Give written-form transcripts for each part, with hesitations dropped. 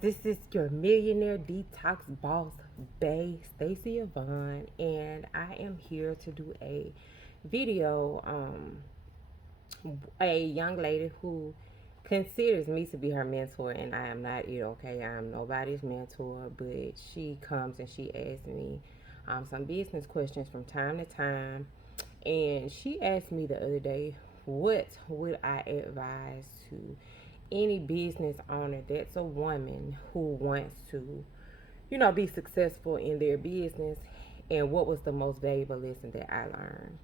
This is your millionaire detox boss, Bay Stacy Yvonne, and I am here to do a video. A young lady who considers me to be her mentor, and I am not it. Okay, I am nobody's mentor, but she comes and she asks me some business questions from time to time, and she asked me the other day, what would I advise to any business owner that's a woman who wants to, be successful in their business, and what was the most valuable lesson that I learned.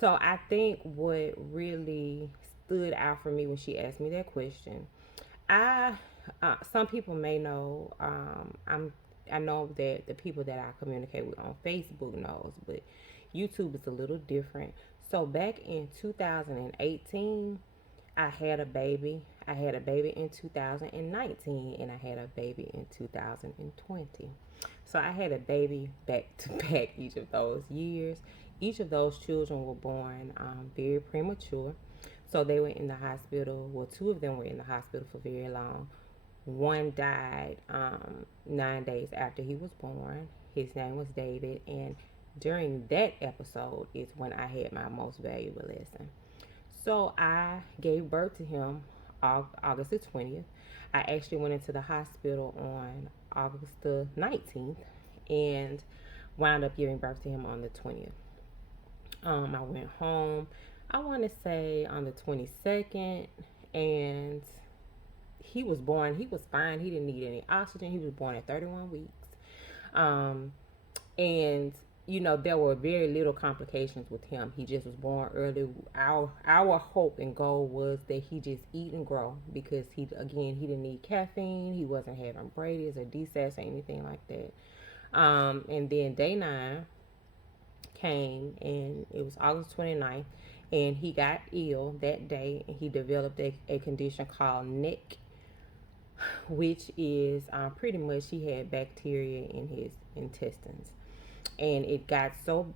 So I think what really stood out for me when she asked me that question, I some people may know I know that the people that I communicate with on Facebook knows, but YouTube is a little different. So back in 2018, I had a baby. I had a baby in 2019 and I had a baby in 2020. So I had a baby back to back each of those years. Each of those children were born very premature. So they were in the hospital. Well, two of them were in the hospital for very long. One died 9 days after he was born. His name was David. And during that episode is when I had my most valuable lesson. So I gave birth to him August the 20th. I actually went into the hospital on August the 19th and wound up giving birth to him on the 20th. I went home, I want to say on the 22nd, and he was born. He was fine. He didn't need any oxygen. He was born at 31 weeks. Um, and there were very little complications with him. He just was born early. Our hope and goal was that he just eat and grow, because he didn't need caffeine. He wasn't having Brady's or DSAS or anything like that. And then day 9 came, and it was August 29th, and he got ill that day, and he developed a condition called NEC, which is pretty much he had bacteria in his intestines, and it got so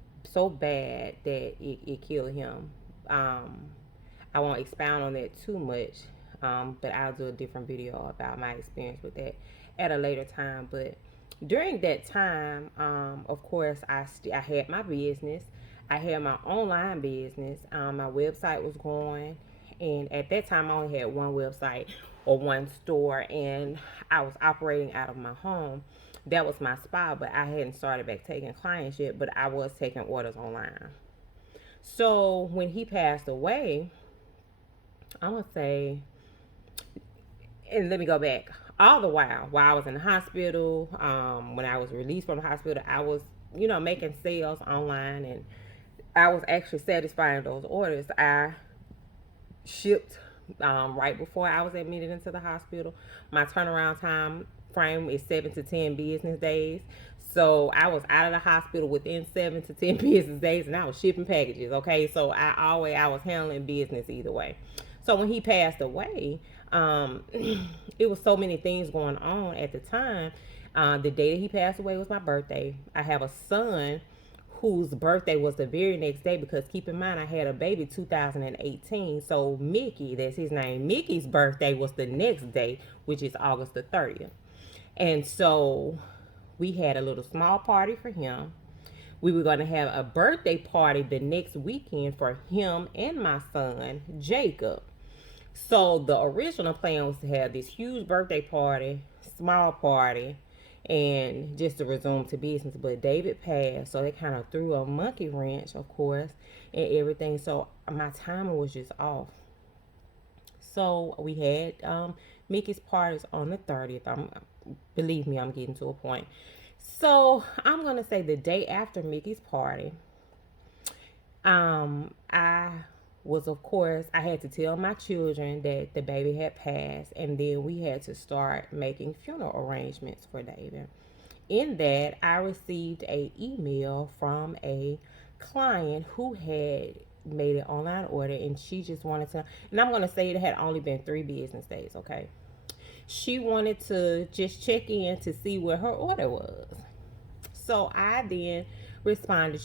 bad that it killed him. I won't expound on that too much, but I'll do a different video about my experience with that at a later time. But during that time, of course, I had my business. I had my online business. My website was going, and at that time, I only had one website or one store, and I was operating out of my home. That was my spa, but I hadn't started back taking clients yet, but I was taking orders online. So when he passed away, I'm gonna say, and let me go back. All the while I was in the hospital, when I was released from the hospital, I was, making sales online, and I was actually satisfying those orders. I shipped right before I was admitted into the hospital. My turnaround time frame is 7 to 10 business days. So I was out of the hospital within 7 to 10 business days, and I was shipping packages. Okay, so I was handling business either way. So when he passed away, it was so many things going on at the time. The day that he passed away was my birthday. I have a son whose birthday was the very next day, because keep in mind I had a baby 2018. So Mickey, that's his name, Mickey's birthday was the next day, which is August the 30th. And so we had a little small party for him. We were going to have a birthday party the next weekend for him and my son, Jacob. So the original plan was to have this huge birthday party, small party, and just to resume to business. But David passed, so they kind of threw a monkey wrench, of course, and everything. So my timing was just off. So we had Mickey's parties on the 30th. Believe me, I'm getting to a point. So I'm gonna say the day after Mickey's party, I was, of course, I had to tell my children that the baby had passed, and then we had to start making funeral arrangements for David. In that, I received a email from a client who had made an online order, and she just wanted to, and I'm going to say it had only been 3 business days. Okay, she wanted to just check in to see where her order was. So I then responded,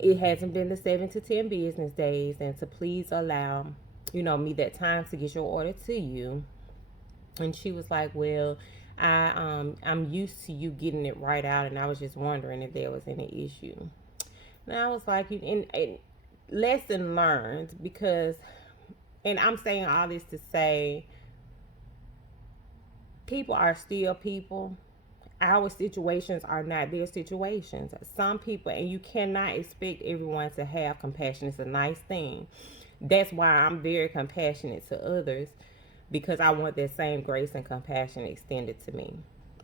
it hasn't been the 7 to 10 business days, and to please allow me that time to get your order to you. And she was like, well, I'm used to you getting it right out, and I was just wondering if there was any issue. And I was like, and lesson learned, because, and I'm saying all this to say, people are still people. Our situations are not their situations. Some people, and you cannot expect everyone to have compassion. It's a nice thing. That's why I'm very compassionate to others, because I want that same grace and compassion extended to me.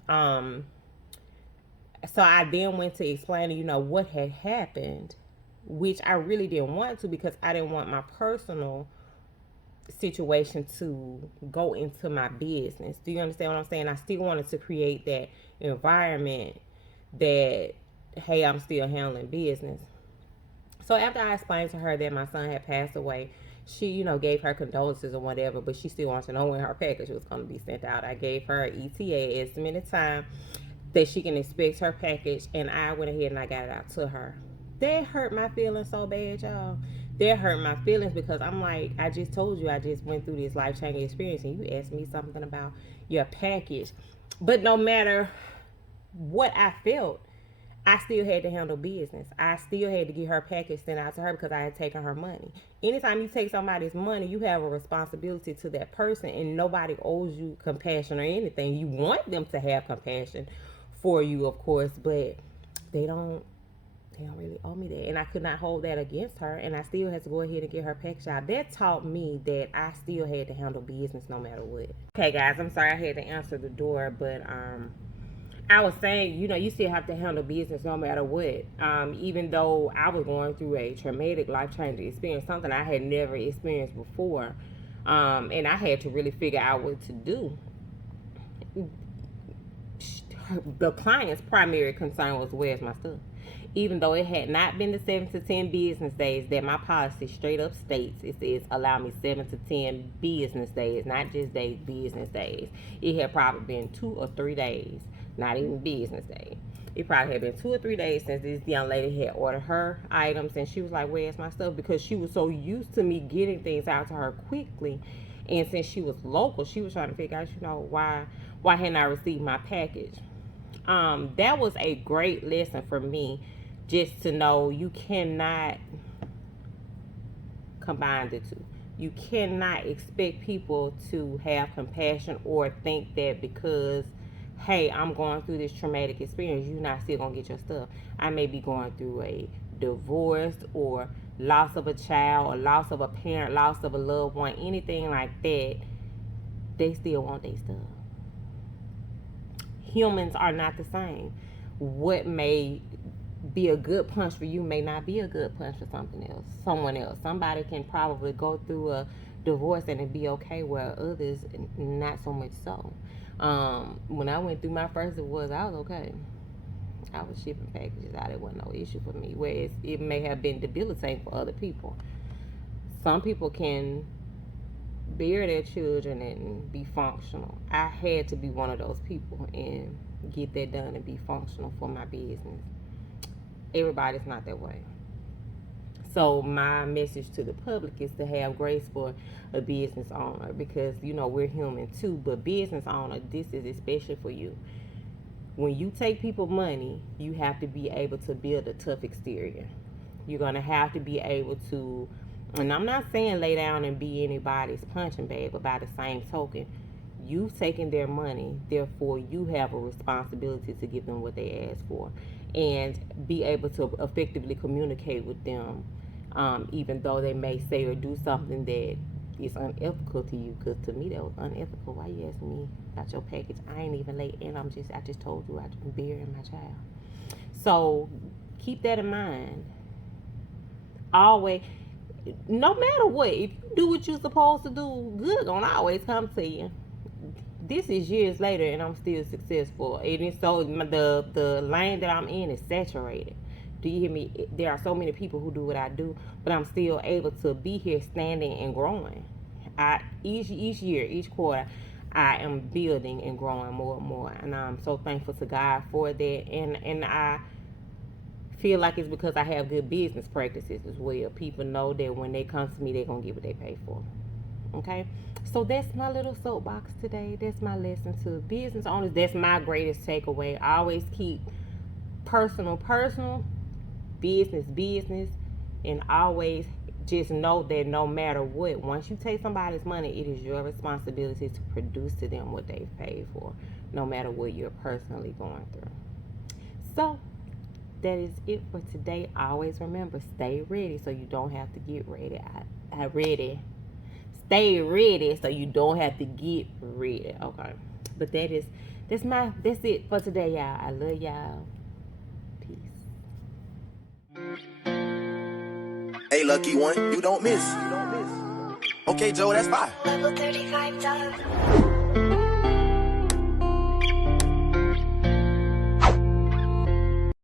Um, so I then went to explain, what had happened, which I really didn't want to, because I didn't want my personal situation to go into my business. Do you understand what I'm saying? I still wanted to create that environment that, hey, I'm still handling business. So after I explained to her that my son had passed away, she, gave her condolences or whatever, but she still wants to know when her package was going to be sent out. I gave her ETA, estimated time, that she can expect her package, and I went ahead and I got it out to her. That hurt my feelings so bad, y'all. That hurt my feelings, because I'm like, I just told you I just went through this life-changing experience, and you asked me something about your package. But no matter what I felt, I still had to handle business. I still had to get her package sent out to her, because I had taken her money. Anytime you take somebody's money, you have a responsibility to that person, and nobody owes you compassion or anything. You want them to have compassion for you, of course, but they don't really owe me that. And I could not hold that against her, and I still had to go ahead and get her package out. That taught me that I still had to handle business no matter what. Okay, guys, I'm sorry I had to answer the door, but I was saying, you still have to handle business no matter what. Even though I was going through a traumatic, life-changing experience, something I had never experienced before, and I had to really figure out what to do. The client's primary concern was, where's my stuff? Even though it had not been the 7 to 10 business days that my policy straight up states, it says allow me 7 to 10 business days, not just days, business days. It had probably been 2 or 3 days, not even business days. It probably had been 2 or 3 days since this young lady had ordered her items, and she was like, where's my stuff? Because she was so used to me getting things out to her quickly. And since she was local, she was trying to figure out, why hadn't I received my package? That was a great lesson for me, just to know you cannot combine the two. You cannot expect people to have compassion or think that because, hey, I'm going through this traumatic experience, you're not still going to get your stuff. I may be going through a divorce or loss of a child or loss of a parent, loss of a loved one, anything like that. They still want their stuff. Humans are not the same. What may be a good punch for you may not be a good punch for someone else. Somebody can probably go through a divorce and it be okay, where others not so much so. When I went through my first divorce, I was okay. I was shipping packages out. It wasn't no issue for me, whereas it may have been debilitating for other people. Some people can bear their children and be functional. I had to be one of those people and get that done and be functional for my business. Everybody's not that way. So my message to the public is to have grace for a business owner, because we're human too, but business owner, this is especially for you. When you take people money, you have to be able to build a tough exterior. You're going to have to be able to, and I'm not saying lay down and be anybody's punching bag, but by the same token, you've taken their money, therefore you have a responsibility to give them what they ask for, and be able to effectively communicate with them, even though they may say or do something that is unethical to you. Because to me, that was unethical. Why you asking me about your package? I ain't even late, and I just told you I've been burying my child. So keep that in mind. Always, no matter what, if you do what you're supposed to do, good gonna always come to you. This is years later, and I'm still successful. And so the lane that I'm in is saturated. Do you hear me? There are so many people who do what I do, but I'm still able to be here, standing and growing. Each year, each quarter, I am building and growing more and more, and I'm so thankful to God for that. And I feel like it's because I have good business practices as well. People know that when they come to me, they're gonna get what they pay for. Okay, so that's my little soapbox today. That's my lesson to business owners. That's my greatest takeaway. I always keep personal, personal, business, business, and always just know that no matter what, once you take somebody's money, it is your responsibility to produce to them what they've paid for, no matter what you're personally going through. So, that is it for today. Always remember, stay ready so you don't have to get ready. I ready. Stay ready so you don't have to get ready. Okay. But that's it for today, y'all. I love y'all. Peace. Hey, lucky one, you don't miss. Okay, Joe, that's fine. Level 35 done.